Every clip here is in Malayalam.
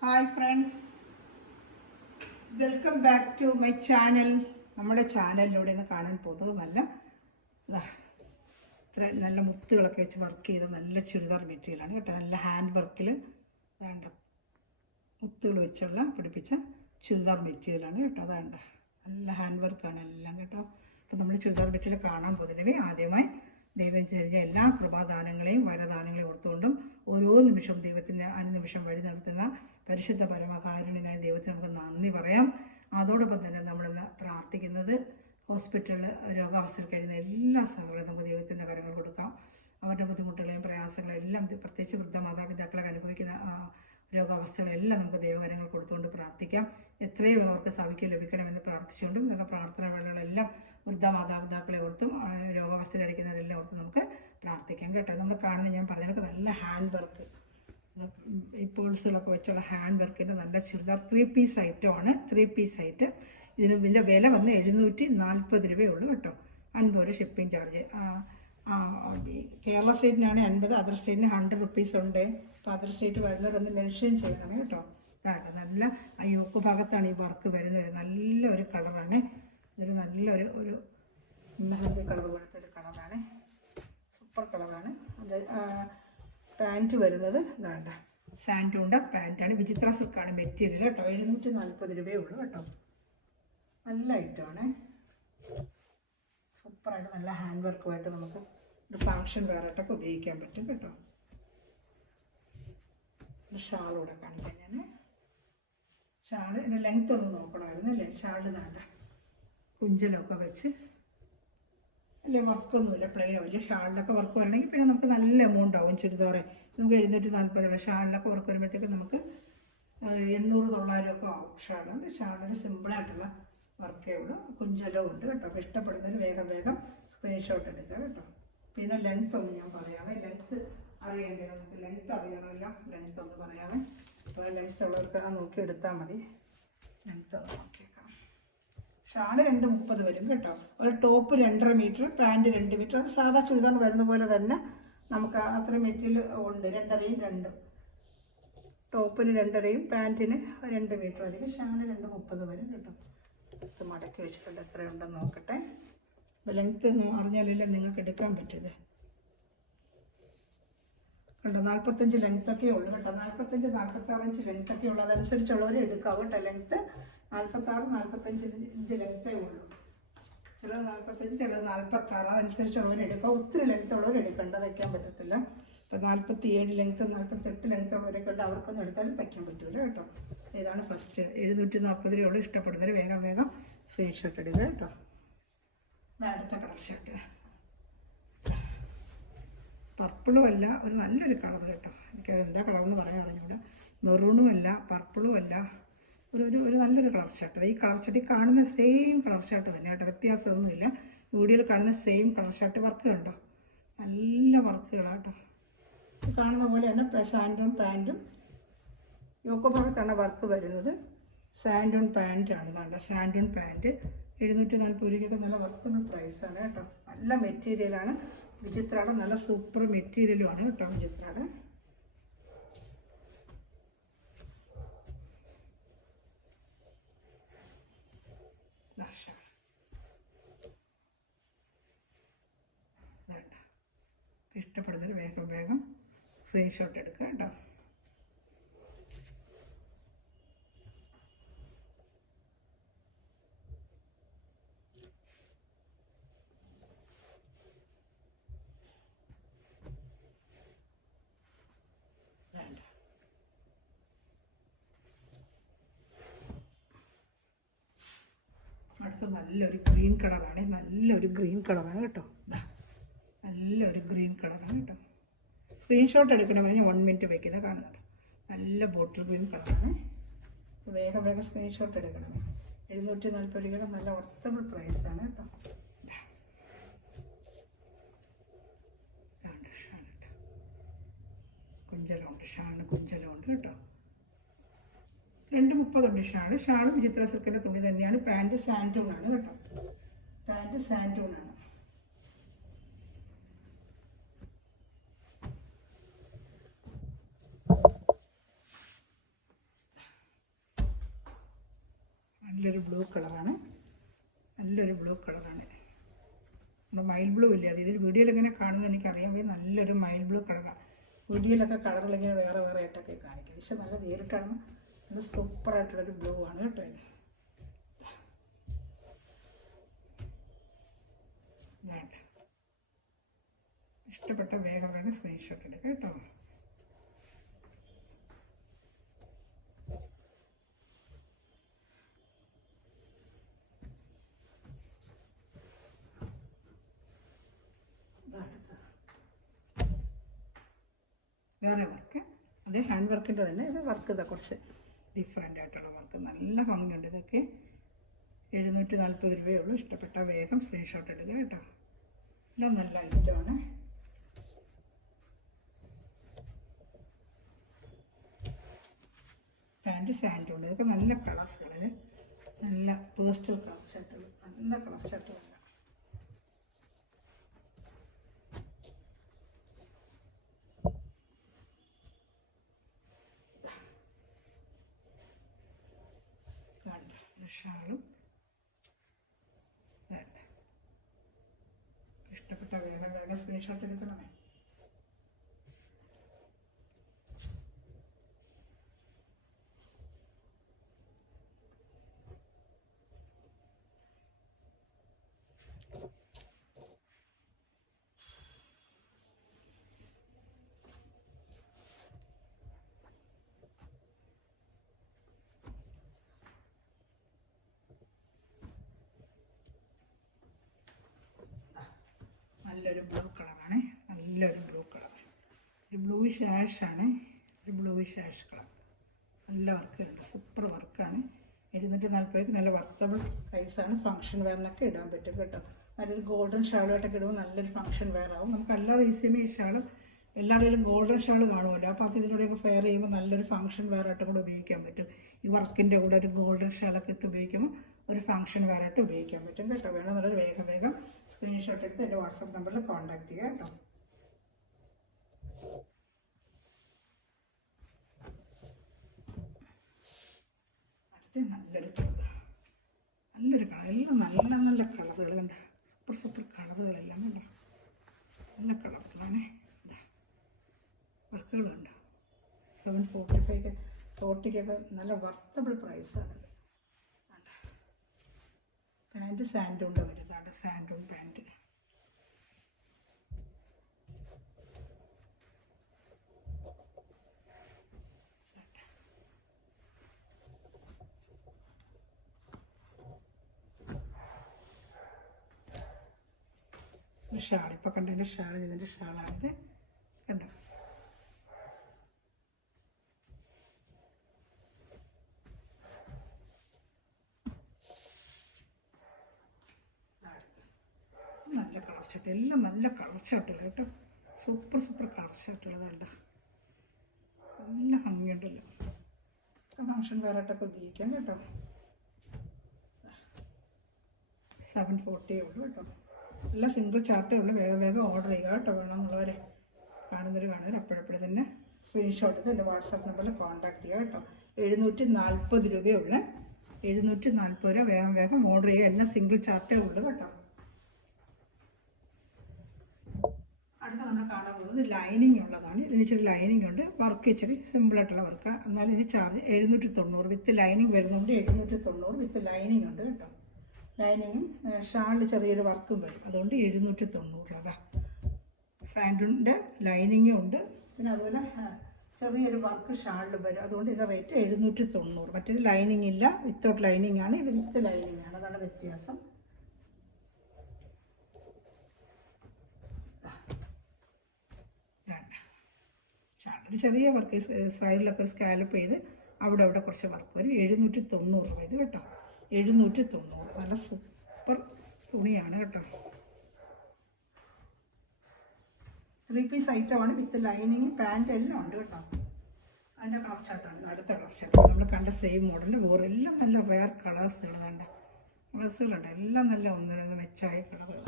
Hi friends, welcome back to my channel. നമ്മുടെ ചാനലിലൂടെ ഇന്ന് കാണാൻ പോകുന്നത് നല്ല മുത്തുകളൊക്കെ വെച്ച് വർക്ക് ചെയ്ത നല്ല ചുരിദാർ മെറ്റീരിയലാണ് കേട്ടോ. നല്ല ഹാൻഡ് വർക്കിൽ വേണ്ട മുത്തുകൾ വെച്ചുള്ള പിടിപ്പിച്ച ചുരിദാർ മെറ്റീരിയലാണ് കേട്ടോ. അതാണ്ട് നല്ല ഹാൻഡ് വർക്കാണ് എല്ലാം കേട്ടോ. അപ്പോൾ നമ്മൾ ചുരിദാർ മെറ്റീരിയൽ കാണാൻ പോകുന്നതിന് ആദ്യമായി ദൈവം ചെറിയ എല്ലാ കൃപാദാനങ്ങളെയും വരദാനങ്ങളെയും ഓർത്തുകൊണ്ടും ഓരോ നിമിഷവും ദൈവത്തിൻ്റെ അനുനിമിഷം വഴി നടത്തുന്ന പരിശുദ്ധ പരമകാരുണ്യനായ ദൈവത്തിന് നമുക്ക് നന്ദി പറയാം. അതോടൊപ്പം തന്നെ നമ്മളിന്ന് പ്രാർത്ഥിക്കുന്നത് ഹോസ്പിറ്റലിൽ രോഗാവസ്ഥയിൽ കഴിയുന്ന എല്ലാ സഹോദരങ്ങളും നമുക്ക് ദൈവത്തിൻ്റെ കരങ്ങൾ കൊടുക്കാം. അവരുടെ ബുദ്ധിമുട്ടുകളെയും പ്രയാസങ്ങളെയും എല്ലാം, പ്രത്യേകിച്ച് വൃദ്ധ മാതാപിതാക്കളൊക്കെ അനുഭവിക്കുന്ന രോഗാവസ്ഥകളെല്ലാം നമുക്ക് ദൈവകരങ്ങൾ കൊടുത്തുകൊണ്ട് പ്രാർത്ഥിക്കാം. എത്രയും അവർക്ക് സൗഖ്യം ലഭിക്കണമെന്ന് പ്രാർത്ഥിച്ചുകൊണ്ടും ഇന്നത്തെ പ്രാർത്ഥന വേളകളെല്ലാം വൃദ്ധ മാതാപിതാക്കളെ ഓർത്തും രോഗാവസ്ഥയിലിരിക്കുന്നവരെല്ലാം ഓർത്തും നമുക്ക് പ്രാർത്ഥിക്കാം കേട്ടോ. നമ്മൾ കാണുന്നത് ഞാൻ പറഞ്ഞതൊക്കെ നല്ല ഹാൻഡ് വർക്ക്, ഈ പേഴ്സുകളൊക്കെ വെച്ചുള്ള ഹാൻഡ് വർക്കിൻ്റെ നല്ല ചുരിദാർ 3 പീസ് ഐറ്റമാണ്. 3 പീസ് ഐറ്റം. ഇതിൻ്റെ വില വന്ന് 740 രൂപയേ ഉള്ളൂ കേട്ടോ. 50 രൂപ ഷിപ്പിംഗ് ചാർജ്. കേരള സ്റ്റേറ്റിനാണ് 50, അതർ സ്റ്റേറ്റിന് 100 റുപ്പീസ് ഉണ്ട്. അപ്പോൾ അതർ സ്റ്റേറ്റ് വരുന്നവരൊന്ന് മെൻഷൻ ചെയ്യണമേ കേട്ടോ. ഇതാണ് നല്ല യോക്ക് ഭാഗത്താണ് ഈ വർക്ക് വരുന്നത്. നല്ലൊരു കളറാണ്. ഇതൊരു നല്ലൊരു മെഹന്തി കളർ പോലത്തെ ഒരു കളറാണ്. സൂപ്പർ കളറാണ്. അത് പാൻറ്റ് വരുന്നത് ഇതാണ്ട സാൻഡൂണ്ട പാൻറ്റാണ്. വിചിത്ര സിൽക്കാണ് മെറ്റീരിയൽ കേട്ടോ. 740 രൂപയേ ഉള്ളൂ കേട്ടോ. നല്ല ഐറ്റമാണ്. സൂപ്പറായിട്ട് നല്ല ഹാൻഡ് വർക്കുമായിട്ട് നമുക്ക് ഒരു ഫങ്ഷൻ വേറായിട്ടൊക്കെ ഉപയോഗിക്കാൻ പറ്റും കേട്ടോ. ഷാളൂടെ കാണിക്കാം ഞാൻ. ഷാള് എൻ്റെ ലെങ്ത് ഒന്ന് നോക്കണമായിരുന്നു അല്ലേ. ഷാള് താണ്ട കുഞ്ചലൊക്കെ വെച്ച് വലിയ വർക്കൊന്നുമില്ല, പ്ലെയിനോ. വലിയ ഷാളിലൊക്കെ വർക്ക് വരണമെങ്കിൽ പിന്നെ നമുക്ക് നല്ല എമൗണ്ട് ആവും. ചുരിദാറ് നമുക്ക് 740 ഷാളിലൊക്കെ വർക്ക് വരുമ്പോഴത്തേക്ക് നമുക്ക് 800-900 ഒക്കെ ആവും. ഷാളിന് സിമ്പിളായിട്ടുള്ള വർക്കേ ഉള്ളൂ. കുഞ്ചലവും ഉണ്ട് കേട്ടോ. അപ്പോൾ ഇഷ്ടപ്പെടുന്നവർ വേഗം വേഗം സ്ക്രീൻഷോട്ട് എടുക്കുക കേട്ടോ. പിന്നെ ലെങ്ത് ഒന്ന് ഞാൻ പറയാമേ. ലെങ്ത്ത് അറിയേണ്ടത് നമുക്ക് ലെങ്ത്ത് അറിയണമല്ലോ. ലെങ്ത്ത് ഒന്ന് പറയാമേ. അപ്പോൾ ലെങ്ത്ത് ഉള്ളവർക്ക് നോക്കി എടുത്താൽ മതി. ലെങ്ത്ത് ഒന്ന് നോക്കിയേക്കാം. ഷാള് 230 വരും കേട്ടോ. ഒരു ടോപ്പ് 2.5 മീറ്റർ, പാൻറ്റ് 2 മീറ്റർ. അത് സാധാ ചുരിദാർ വരുന്ന പോലെ തന്നെ നമുക്ക് അത്ര മെറ്റീരിയൽ ഉണ്ട്. 2.5 2. ടോപ്പിന് 2.5, പാൻറ്റിന് 2 മീറ്റർ ആയിരിക്കും. ഷാള് 230 വരും കേട്ടോ. ഇത് മടക്കി വെച്ചിട്ടുണ്ട്. എത്രയുണ്ടെന്ന് നോക്കട്ടെ. ലെങ്ത്ത് അറിഞ്ഞാലല്ലേ നിങ്ങൾക്ക് എടുക്കാൻ പറ്റിയത്. കണ്ടോ, 45 ലെങ്ത്തൊക്കെ ഉള്ളൂ കേട്ടോ. 45-46 ഇഞ്ച് ലെങ്ത്തൊക്കെ ഉള്ളൂ. അതനുസരിച്ചുള്ളവർ എടുക്കാം കേട്ടോ. ലെങ്ത്ത് 46-45 ഇഞ്ച് ലെങ്ത്തേ ഉള്ളൂ. ചിലത് 45, ചിലത് 46. അതനുസരിച്ചുള്ളവർ എടുക്കാം. ഒത്തിരി ലെങ്ത്ത് ഉള്ളവർ എടുക്കേണ്ട, തയ്ക്കാൻ പറ്റത്തില്ല. ഇപ്പോൾ 47 ലെങ്ത്ത്, 48 ലെങ്ത്ത് ഉള്ളവരൊക്കെ ഉണ്ട്. അവർക്കൊന്നും എടുത്താലും തയ്ക്കാൻ പറ്റില്ല കേട്ടോ. ഇതാണ് ഫസ്റ്റ്. 740 രൂപയുള്ളൂ. ഇഷ്ടപ്പെടുന്നവർ വേഗം വേഗം സ്ക്രീൻഷോട്ട് എടുക്കുക കേട്ടോ. അടുത്ത കളർ ഷർട്ട് പർപ്പിളും അല്ല, ഒരു നല്ലൊരു കളർ കേട്ടോ. എനിക്കത് എന്താ കളറെന്ന് പറയാൻ അറിഞ്ഞൂടാ. മെറൂണും അല്ല, പർപ്പിളും അല്ല, ഒരു നല്ലൊരു കളർ ഷർട്ട്. ഈ കളർ ഷർട്ട് ഈ കാണുന്ന സെയിം കളർ ഷർട്ട് തന്നെ കേട്ടോ. വ്യത്യാസമൊന്നുമില്ല. വീഡിയോയിൽ കാണുന്ന സെയിം കളർ ഷർട്ട്. വർക്ക് കണ്ടോ, നല്ല വർക്കുകളാണ് കേട്ടോ. കാണുന്ന പോലെ തന്നെ സാൻഡൂൺ പാൻറ്റും യോക്ക് ഭാഗത്താണ് വർക്ക് വരുന്നത്. സാൻഡൂൺ പാൻറ്റാണ്. ഇതാണ്ട് സാൻഡൂൺ പാൻറ്റ് 740 രൂപയ്ക്കൊക്കെ നല്ല വർത്തബിൾ പ്രൈസാണ് കേട്ടോ. നല്ല മെറ്റീരിയലാണ്. വിചിത്രയുടെ നല്ല സൂപ്പർ മെറ്റീരിയലുമാണ് കേട്ടോ. വിചിത്രയുടെ ഇഷ്ടപ്പെടുന്നവർ വേഗം വേഗം സ്ക്രീൻഷോട്ട് എടുക്കുക കേട്ടോ. അടുത്ത നല്ലൊരു ഗ്രീൻ കളറാണ്. നല്ലൊരു ഗ്രീൻ കളറാണ് കേട്ടോ. നല്ലൊരു ഗ്രീൻ കളറാണ് കേട്ടോ. സ്ക്രീൻഷോട്ട് എടുക്കണമെന്ന് 1 മിനിറ്റ് വയ്ക്കുന്നത് കാണുന്നുണ്ട്. നല്ല ബോട്ടിൽ ഗ്രീൻ കളറാണ്. വേഗം വേഗം സ്ക്രീൻഷോട്ട് എടുക്കണമേ. 740 രൂപയുടെ നല്ല വർത്തബിൾ പ്രൈസാണ് കേട്ടോ. കുഞ്ചലമുണ്ട്. കുഞ്ചലമുണ്ട് കേട്ടോ. 230 ഉണ്ട് ഷാള് വിചിത്ര സിൽക്കിൻ്റെ തുണി തന്നെയാണ്. പാൻറ്റ് സാൻഡൂണാണ് കേട്ടോ. പാൻറ്റ് സാൻഡൂണാണ്. നല്ലൊരു ബ്ലൂ കളറാണ്, നല്ലൊരു ബ്ലൂ കളറാണ്. നമ്മുടെ മൈൽ ബ്ലൂ ഇല്ലേ, അത് ഇതിൽ വീഡിയോയിൽ എങ്ങനെ കാണുന്നത് എനിക്കറിയാൻ വയ്യ. നല്ലൊരു മൈൽ ബ്ലൂ കളറാണ്. വീഡിയോയിലൊക്കെ കളറിലിങ്ങനെ വേറെ വേറെ ആയിട്ടൊക്കെ കാണിക്കും, പക്ഷെ നല്ല നേരിട്ടാണ് നല്ല സൂപ്പറായിട്ടുള്ളൊരു ബ്ലൂ ആണ് കേട്ടോ ഇത്. ഇഷ്ടപ്പെട്ട വേഗം വേഗം സ്ക്രീൻഷോട്ട് എടുക്കുക കേട്ടോ. വേറെ വർക്ക്, അതേ ഹാൻഡ് വർക്കിൻ്റെ തന്നെ ഇത് വർക്ക് ഇതാ കുറച്ച് ഡിഫറെൻ്റ് ആയിട്ടുള്ള വർക്ക്, നല്ല ഭംഗിയുണ്ട്. ഇതൊക്കെ 740 രൂപയേ ഉള്ളൂ. ഇഷ്ടപ്പെട്ട വേഗം സ്ക്രീൻഷോട്ട് എടുക്കുക കേട്ടോ. എല്ലാം നല്ല ഐറ്റമാണ്. പാൻറ്റ് സാൻഡുണ്ട്. ഇതൊക്കെ നല്ല കളേഴ്സുകളിൽ നല്ല പേസ്റ്റൽ കളർ ഷർട്ടുകൾ, നല്ല കളർ ഷർട്ടുകൾ. ഷാളും ഇഷ്ടപ്പെട്ട വേഗം വേഗം സ്ക്രീൻഷോട്ട് എടുക്കണമേ. നല്ലൊരു ബ്ലൂ കളറാണ്, നല്ലൊരു ബ്ലൂ കളർ, ഒരു ബ്ലൂയിഷ് ആഷാണ്, ഒരു ബ്ലൂയിഷ് ആഷ് കളർ. നല്ല വർക്കുണ്ട്, സൂപ്പർ വർക്കാണ്. 740 നല്ല വർത്തബിൾ പ്രൈസാണ്. ഫംഗ്ഷൻ വെയറിനൊക്കെ ഇടാൻ പറ്റും കേട്ടോ. നല്ലൊരു ഗോൾഡൻ ഷാളുമായിട്ടൊക്കെ ഇടുമ്പോൾ നല്ലൊരു ഫംഗ്ഷൻ വെയർ ആവും. നമുക്കല്ലാതെ ഈസിമേ ഈ ഷാൾ എല്ലാവരുടെയും ഗോൾഡൻ ഷാൾ കാണുമല്ലോ, അപ്പോൾ അത് ഇതിലൂടെയൊക്കെ ഫെയർ ചെയ്യുമ്പോൾ നല്ലൊരു ഫംഗ്ഷൻ വെയറായിട്ടും കൂടെ ഉപയോഗിക്കാൻ പറ്റും. ഈ വർക്കിൻ്റെ കൂടെ ഒരു ഗോൾഡൻ ഷാളൊക്കെ ഇട്ട് ഉപയോഗിക്കുമ്പോൾ ഒരു ഫംഗ്ഷൻ വെയറായിട്ട് ഉപയോഗിക്കാൻ പറ്റും കേട്ടോ. വേണമെന്നുള്ളത് വേഗം വേഗം സ്ക്രീൻഷോട്ട് എടുത്ത് എൻ്റെ വാട്സാപ്പ് നമ്പറിൽ കോൺടാക്ട് ചെയ്യുക കേട്ടോ. അടുത്ത നല്ലൊരു കളർ, നല്ലൊരു കളർ, എല്ലാം നല്ല നല്ല കളറുകൾ കണ്ട, സൂപ്പർ സൂപ്പർ കളറുകളെല്ലാം കണ്ട, നല്ല കളറുകളാണ്. വർക്കുകളുണ്ട്. 745 40 നല്ല വർത്തബിൾ പ്രൈസാണ്. പാൻറ്റ് സാൻഡുണ്ട് വരുന്നതാണ്, സാൻഡൂൺ പാൻറ്റ്. ഷാൾ ഇപ്പോൾ കണ്ടതിൻ്റെ ഷാൾ, ഇതിൻ്റെ ഷാളാണിത് കണ്ടോ. നല്ല കളർ ഷർട്ട്, എല്ലാം നല്ല കളർ ഷർട്ടുകൾ കേട്ടോ. സൂപ്പർ സൂപ്പർ കളർ ഷർട്ടുകൾ കണ്ടോ, നല്ല ഭംഗിയുണ്ടല്ലോ. ഫംഗ്ഷൻ വേറായിട്ടൊക്കെ ഉപയോഗിക്കാം കേട്ടോ. 740 ഉള്ളൂ കേട്ടോ. എല്ലാം സിംഗിൾ ചാർട്ടേ ഉള്ളൂ. വേഗം വേഗം ഓർഡർ ചെയ്യുക കേട്ടോ. വേണമെന്നുള്ളവരെ കാണുന്നവർ അപ്പോഴപ്പോഴും തന്നെ സ്ക്രീൻഷോട്ട് എടുത്ത് എൻ്റെ വാട്സാപ്പ് നമ്പറിൽ കോൺടാക്ട് ചെയ്യുക കേട്ടോ. 740 രൂപയുള്ള 740 രൂപ. വേഗം വേഗം ഓർഡർ ചെയ്യുക. എല്ലാം സിംഗിൾ ചാർട്ടേ ഉള്ളൂ കേട്ടോ. അടുത്ത നമ്മൾ കാണാൻ പോകുന്നത് ലൈനിങ് ഉള്ളതാണ്. ഇതിന് ഇച്ചിരി ലൈനിങ് ഉണ്ട്, വർക്ക് ഇച്ചിരി സിമ്പിളായിട്ടുള്ള വർക്കാണ്. എന്നാലും ഇത് ചാർജ് 790 വിത്ത് ലൈനിങ് വരുന്നുണ്ട്. 790 വിത്ത് ലൈനിങ് ഉണ്ട് കേട്ടോ. ലൈനിങ്ങും ഷാളിൽ ചെറിയൊരു വർക്കും വരും, അതുകൊണ്ട് 790. അതാ സാൻഡൂണിൻ്റെ ലൈനിങ്ങും ഉണ്ട്, പിന്നെ അതുപോലെ ചെറിയൊരു വർക്ക് ഷാളിൽ വരും, അതുകൊണ്ട് ഇതിൻ്റെ റേറ്റ് 790. മറ്റൊരു ലൈനിങ് ഇല്ല, വിത്തൗട്ട് ലൈനിങ് ആണ്. ഇത് വിത്ത് ലൈനിങ് ആണ്, അതാണ് വ്യത്യാസം. ഷാളിൽ ചെറിയ വർക്ക്, സൈഡിലൊക്കെ സ്കാലപ്പ് ചെയ്ത് അവിടെ കുറച്ച് വർക്ക് വരും. 790 രൂപ ഇത് കേട്ടോ. 790. നല്ല സൂപ്പർ തുണിയാണ് കേട്ടോ. 3 പീസ് ഐറ്റമാണ് വിത്ത് ലൈനിങ്, പാൻറ്റ് എല്ലാം ഉണ്ട് കേട്ടോ. അതിൻ്റെ കളർ ഷർട്ടാണ് അടുത്ത കളർ ഷർട്ട്. നമ്മൾ കണ്ട സെയിം മോഡലിൻ്റെ വേറെ എല്ലാം നല്ല റെയർ കളേഴ്സുകൾ കണ്ട കളേഴ്സുകളുണ്ട്. എല്ലാം നല്ല ഒന്നിനൊന്ന് മെച്ചായ കളറുകൾ.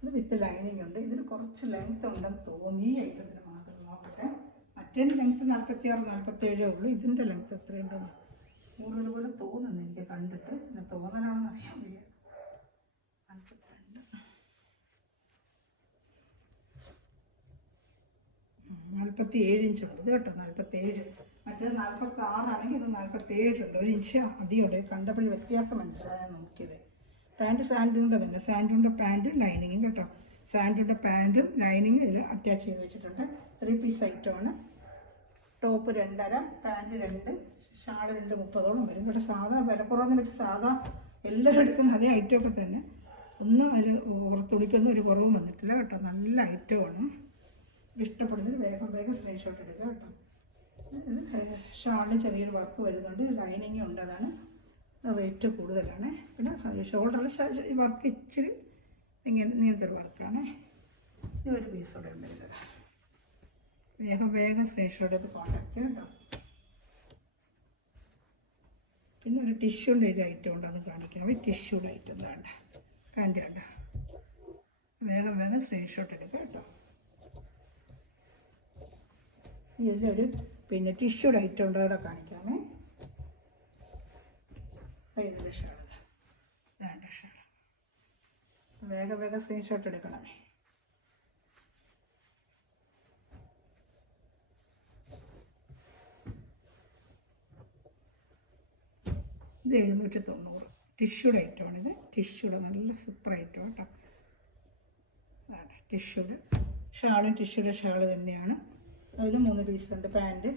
ഇത് വിത്ത് ലൈനിങ് ഉണ്ട്. ഇതിന് കുറച്ച് ലെങ്ത് ഉണ്ടെന്ന് തോന്നി. ഐറ്റത്തിന് മാത്രം നോക്കട്ടെ. മറ്റേ ലെങ്ത്ത് 46 47 ഉള്ളൂ. ഇതിൻ്റെ ലെങ്ത്ത് എത്രയുണ്ടെന്ന് കൂടുതൽ പോലെ തോന്നുന്നു എനിക്ക് കണ്ടിട്ട്. പിന്നെ തോന്നലാണെന്ന് അറിയാൻ വയ്യ. 47 ഇഞ്ചുണ്ട് ഇത് കേട്ടോ, 47. മറ്റേത് 46 ഇത് 47 ഉണ്ട്. 1 ഇഞ്ച് അടിയോടെ കണ്ടപ്പോൾ വ്യത്യാസം മനസ്സിലായാൽ നോക്കിയത്. പാൻറ്റ് സാൻഡൂണിൻ്റെ തന്നെ, സാൻഡൂണിൻ്റെ പാൻറ്റും ലൈനിങ്ങും കേട്ടോ. സാൻഡൂണിൻ്റെ പാൻറ്റും ലൈനിങ്ങും ഇതിൽ അറ്റാച്ച് ചെയ്ത് വെച്ചിട്ടുണ്ട്. 3 പീസ് ഐറ്റമാണ്. ടോപ്പ് 2.5, പാൻറ്റ് 2, ഷാള് 2.30 വരും. ഇവിടെ സാധാ വിലക്കുറവെന്ന് വെച്ച് സാധാ എല്ലാവരും എടുക്കുന്ന അതേ ഐറ്റമൊക്കെ തന്നെ. ഒന്നും അതിൽ തുണിക്കൊന്നും ഒരു കുറവും വന്നിട്ടില്ല കേട്ടോ. നല്ല ഐറ്റമാണ്. ഇഷ്ടപ്പെടുന്നതിന് വേഗം സ്ക്രീൻഷോട്ട് എടുക്കുക കേട്ടോ. ഷാളിന് ചെറിയൊരു വർക്ക് വരുന്നുണ്ട്, ലൈനിങ് ഉണ്ട്, അതാണ് റേറ്റ് കൂടുതലാണ്. പിന്നെ ഷോൾഡറിൽ വർക്ക് ഇച്ചിരി ഇങ്ങനത്തെ ഒരു വർക്കാണ്. ഇത് ഒരു പീസോടെ ഉണ്ട്. വേഗം സ്ക്രീൻഷോട്ട് എടുത്ത് കോൺടാക്ട് ചെയ്യാം കേട്ടോ. പിന്നെ ഒരു ടിഷ്യൂൻ്റെ ഒരു ഐറ്റം ഉണ്ട്, അത് കാണിക്കാം. ടിഷ്യൂടെ ഐറ്റം വേണ്ട പാൻറ്റ് വേണ്ട. വേഗം സ്ക്രീൻഷോട്ട് എടുക്കുക കേട്ടോ. ഇതിലൊരു പിന്നെ ടിഷ്യൂടെ ഐറ്റം ഉണ്ട്, അവിടെ കാണിക്കാമേ. ഇതിൻ്റെ ഷാൾ വേണ്ട ഷാൾ. വേഗം സ്ക്രീൻഷോട്ട് എടുക്കണമേ. ഇത് 790 ടിഷ്യൂടെ ഐറ്റമാണിത്. ടിഷ്യൂടെ നല്ല സൂപ്പർ ഐറ്റം കേട്ടോ. അതാണ് ടിഷ്യൂടെ ഷാളും ടിഷ്യൂടെ ഷാൾ തന്നെയാണ്. അതിൽ 3 പീസുണ്ട്. പാൻറ്റ്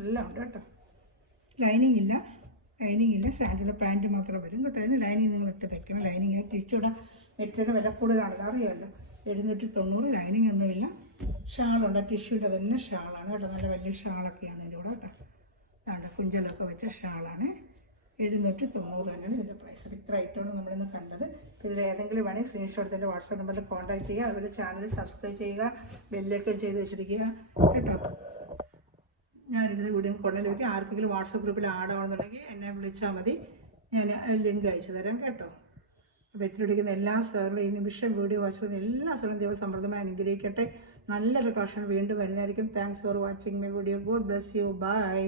എല്ലാം ഉണ്ട് കേട്ടോ. ലൈനിങ് ഇല്ല. സാൻഡിലെ പാൻറ്റ് മാത്രം വരും കേട്ടോ. അതിന് ലൈനിങ് നിങ്ങൾ ഇട്ട് തയ്ക്കണം. ലൈനിങ് ടിഷ്യൂടെ മെറ്റീരിയൽ വില കൂടുതലാണല്ലോ, അറിയാമല്ലോ. 790 ലൈനിങ് ഒന്നുമില്ല. ഷാളുണ്ട്, ടിഷ്യൂടെ തന്നെ ഷാളാണ് കേട്ടോ. നല്ല വലിയ ഷാളൊക്കെയാണ് ഇതിൻ്റെ കൂടെ കേട്ടോ. അതാണ് കുഞ്ചലൊക്കെ വെച്ച ഷാളാണ്. 790 തന്നെയാണ് ഇതിൻ്റെ പ്രൈസ്. ഇത്ര ഐറ്റമാണ് നമ്മളിന്ന് കണ്ടത്. ഇതിൽ ഏതെങ്കിലും വേണമെങ്കിൽ സ്ക്രീൻഷോട്ട് എൻ്റെ വാട്സാപ്പ് നമ്പറിൽ കോൺടാക്ട് ചെയ്യുക. അതുപോലെ ചാനൽ സബ്സ്ക്രൈബ് ചെയ്യുക, ബെല്ലൈക്കൺ ചെയ്ത് വെച്ചിരിക്കുക കേട്ടോ. ഞാനിടുന്ന വീഡിയോ കൊണ്ടുവന്ന് വയ്ക്കുക. ആർക്കെങ്കിലും വാട്സപ്പ് ഗ്രൂപ്പിൽ ആഡ് ആവണമെന്നുണ്ടെങ്കിൽ എന്നെ വിളിച്ചാൽ മതി, ഞാൻ ലിങ്ക് അയച്ചു തരാം കേട്ടോ. അപ്പോൾ എത്തിരിക്കുന്ന എല്ലാ സാറിലും ഈ നിമിഷം വീഡിയോ വാച്ച് ചെയ്യുന്ന എല്ലാ സാറും ദൈവം സമൃദ്ധമായി അനുഗ്രഹിക്കട്ടെ. നല്ലൊരു കളക്ഷൻ വീണ്ടും വരുന്നതായിരിക്കും. Thanks for watching my video. God bless you. By.